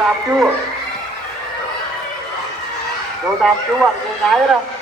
តាមជួរចូលតាមជួរអត់ងាយណា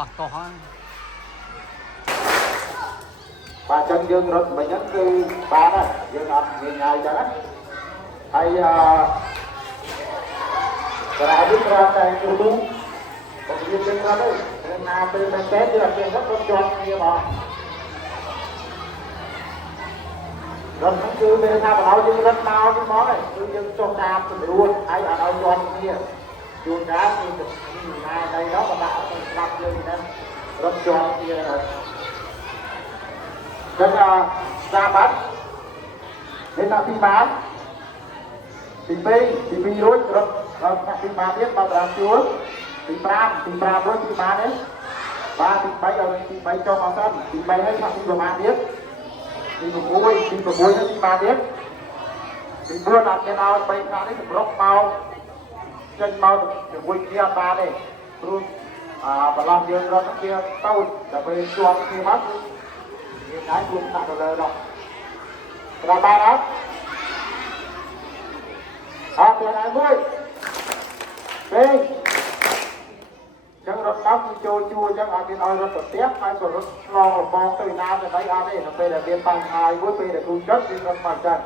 អស់កោះហើយ បាទចឹងយើងរត់មិញហ្នឹងគឺបានហើយយើងអត់ងាយចឹងណាហើយក្រៅនេះគ្រាន់តែគ្រូបងយើងចឹងគាត់ទៅណាពេលមែនតើយើងអត់ចេះរត់ជាប់គ្នាមករត់ហ្នឹងគឺមានថាបើឲ្យយើងរត់មកនេះមកហើយគឺយើងចុះតាមស្រួលហើយអត់ឲ្យជាប់គ្នាជួនកាលគឺណាđây đó màដាក់ទៅស្លាប់យើងហ្នឹងរត់ជាប់គ្នាហើយចឹងសាបាត់នេះតាទីបានទី2រួចរត់ដល់ទីបានទៀតបើតាមជួលទី5រួចទីបានទេបាទទី3ដល់ទី3ចុះមកសិនទី3ហើយថាទីប្រមាណទៀតទី6ហើយទីបានទៀតទី4អត់មានឲ្យ3ខែនេះសម្រុកមកចេញមកជាមួយគ្នាអត់បានទេព្រោះបន្លោះយើងរត់គ្នាតូចដល់ពេលជាប់គ្នាមកយើងអាចខ្លួនដាក់ទៅលើនោះប្រហែលអត់ទៀតហើយមួយពេលចឹងរត់មកគឺចូលជួរចឹងអត់មានឲ្យរត់ទៅផ្ទះហើយក៏រត់ឆ្លងរបងទៅណាទៅណីអត់ទេដល់ពេលដែលមានបញ្ហាមួយពេលដែលគ្រូចុចគឺរត់មកចឹង